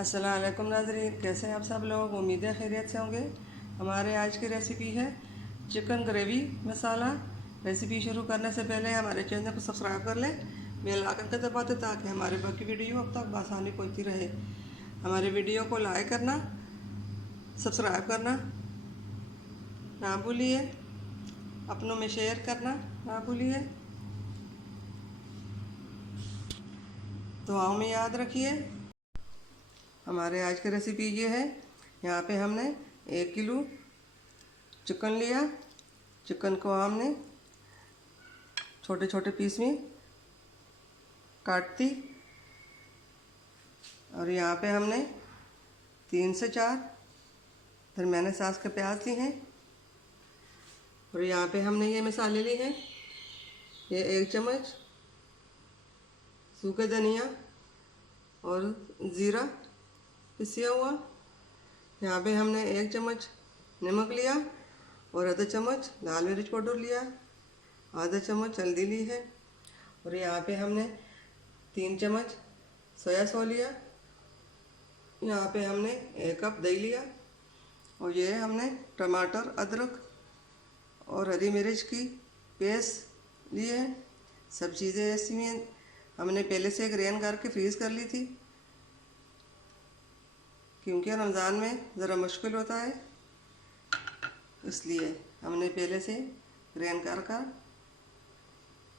अस्सलाम वालेकुम नाज़रीन, कैसे हैं आप सब लोग। उम्मीद है खैरियत से होंगे। हमारे आज की रेसिपी है चिकन ग्रेवी मसाला। रेसिपी शुरू करने से पहले हमारे चैनल को सब्सक्राइब कर लें, बेल आइकन को दबा दें ताकि हमारे बाकी वीडियो अब तक आसानी पहुंचती रहे। हमारे वीडियो को लाइक करना, सब्सक्राइब करना ना भूलिए, अपनों में शेयर करना ना भूलिए, दुआओं में याद रखिए। हमारे आज की रेसिपी ये है। यहाँ पे हमने 1 किलो चिकन लिया। चिकन को हमने छोटे छोटे पीस में काट दी और यहाँ पे हमने 3 से 4 दरमियाने साइज के प्याज लिए हैं और यहाँ पे हमने ये मसाले लिए हैं। ये 1 चम्मच सूखे धनिया और ज़ीरा पिसा हुआ। यहाँ पे हमने 1 चम्मच नमक लिया और आधा चम्मच लाल मिर्च पाउडर लिया, आधा चम्मच हल्दी ली है और यहाँ पे हमने 3 चम्मच सोया सॉस लिया। यहाँ पे हमने 1 कप दही लिया और ये हमने टमाटर, अदरक और हरी मिर्च की पेस्ट ली है। सब चीज़ें ऐसी में हमने पहले से ग्राइंड करके फ्रीज़ कर ली थी, क्योंकि रमज़ान में ज़रा मुश्किल होता है, इसलिए हमने पहले से ग्राइंड कर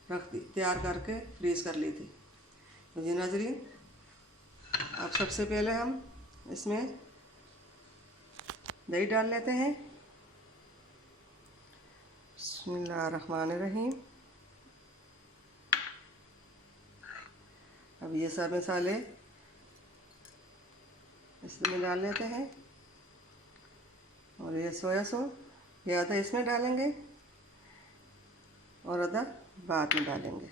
रख दी, तैयार करके फ्रीज़ कर ली थी। तो जी नाज़रीन, अब सबसे पहले हम इसमें दही डाल लेते हैं। बिस्मिल्लाहिर्रहमानिर्रहीम। अब ये सब मसाले इसमें डाल लेते हैं और ये सोया सॉस ये आधा इसमें डालेंगे और आधा बाद में डालेंगे।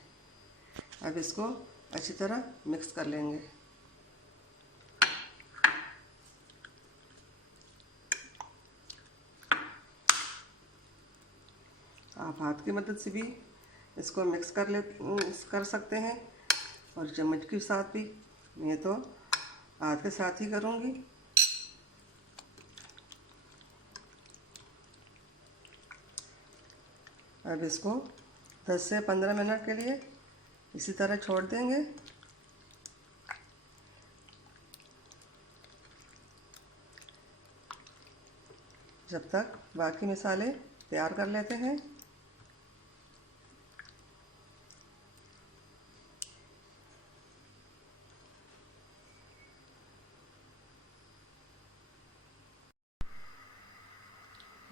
अब इसको अच्छी तरह मिक्स कर लेंगे। आप हाथ की मदद से भी इसको मिक्स कर सकते हैं और चम्मच के साथ भी। मैं तो हाथ के साथ ही करूँगी। अब इसको 10 से 15 मिनट के लिए इसी तरह छोड़ देंगे। जब तक बाकी मसाले तैयार कर लेते हैं।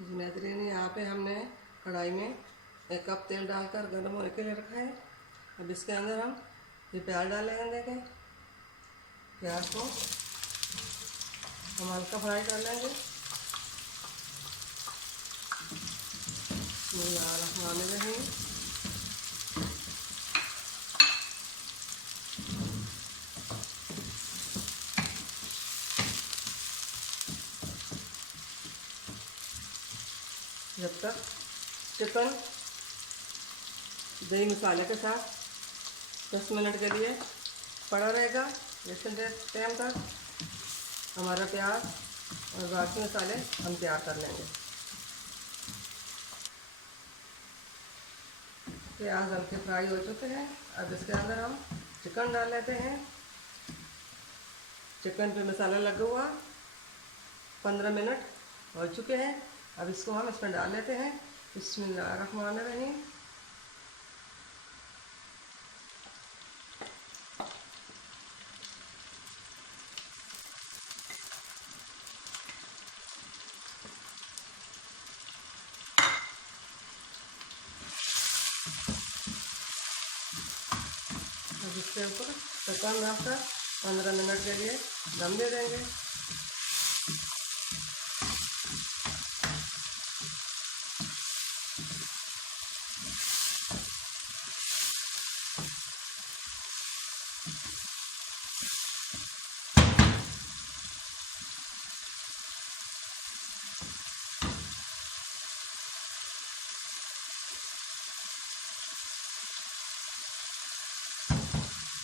नाज़रीन, यहाँ पे हमने कढ़ाई में 1 कप तेल डालकर गर्म होने के लिए रखा है। अब इसके अंदर हम ये प्याज डालेंगे। देखें, प्याज को हम हल्का फ्राई कर लेंगे। बिस्मिल्लाहिर्रहमानिर्रहीम। जब तक चिकन दही मसाले के साथ 10 मिनट के लिए पड़ा रहेगा, इतने टाइम तक हमारा प्याज और बाकी मसाले हम तैयार कर लेंगे। प्याज हल्के फ्राई हो चुके हैं। अब इसके अंदर हम चिकन डाल लेते हैं। चिकन पे मसाला लगा हुआ 15 मिनट हो चुके हैं। अब इसको हम इसमें डाल लेते हैं। बिस्मिल्लाहिर्रहमानिर्रहीम। अब इसके ऊपर ढक्कन रखकर 15 मिनट के लिए दम दे देंगे।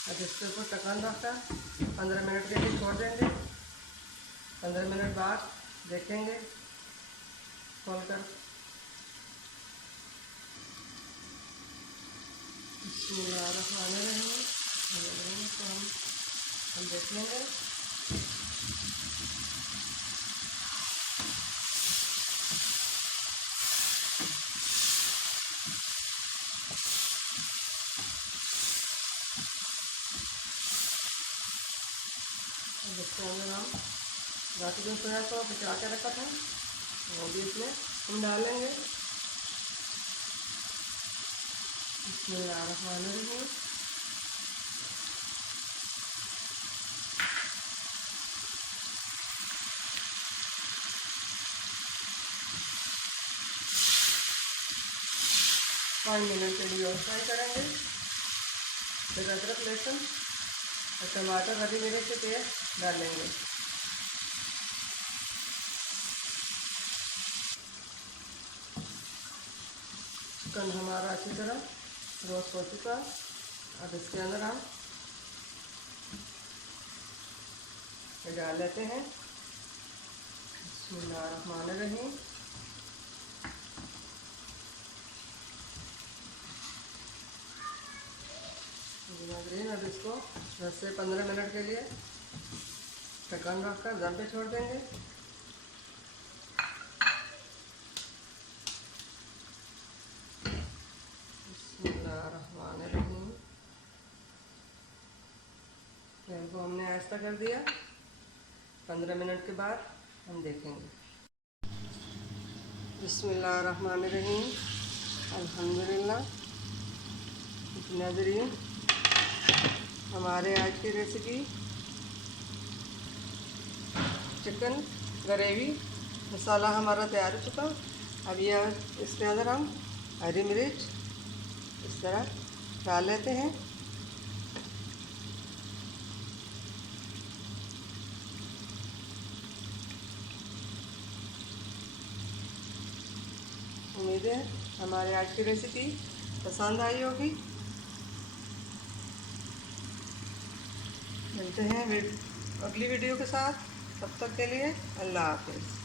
अब इसके ऊपर ढक्कन रखकर 15 मिनट के लिए छोड़ देंगे। 15 मिनट बाद देखेंगे खोलकर। बिस्मिल्लाहिर्रहमानिर्रहीम। तो हम देखेंगे। इसके अंदर हम बाकी जो सोया सॉस बचा के रखा था वो भी इसमें हम डालेंगे। बिस्मिल्लाहिर्रहमानिर्रहीम। पाँच मिनट के लिए और फ्राई करेंगे। फिर अदरक लहसुन और टमाटर हरी मिर्च के पेस्ट डालेंगे। चिकन हमारा अच्छी तरह रोस्ट हो चुका। अब इसके अंदर हम डाल लेते हैं। बिस्मिल्लाहिर्रहमानिर्रहीम। अब इसको 10 से 15 मिनट के लिए ढक्कन रखकर दम पे छोड़ देंगे। बिस्मिल्लाहिर्रहमानिर्रहीम। फ्लेम को हमने ऐसा कर दिया। 15 मिनट के बाद हम देखेंगे। बिस्मिल्लाहिर्रहमानिर्रहीम। अल्हम्दुलिल्लाह। नाज़रीन, हमारे आज की रेसिपी चिकन ग्रेवी मसाला हमारा तैयार हो चुका। अब यह इसके अंदर हम हरी मिर्च इस तरह डाल लेते हैं। उम्मीद है हमारे आज की रेसिपी पसंद आई होगी। मिलते हैं अगली वीडियो के साथ। तब तक के लिए अल्लाह हाफ़िज़।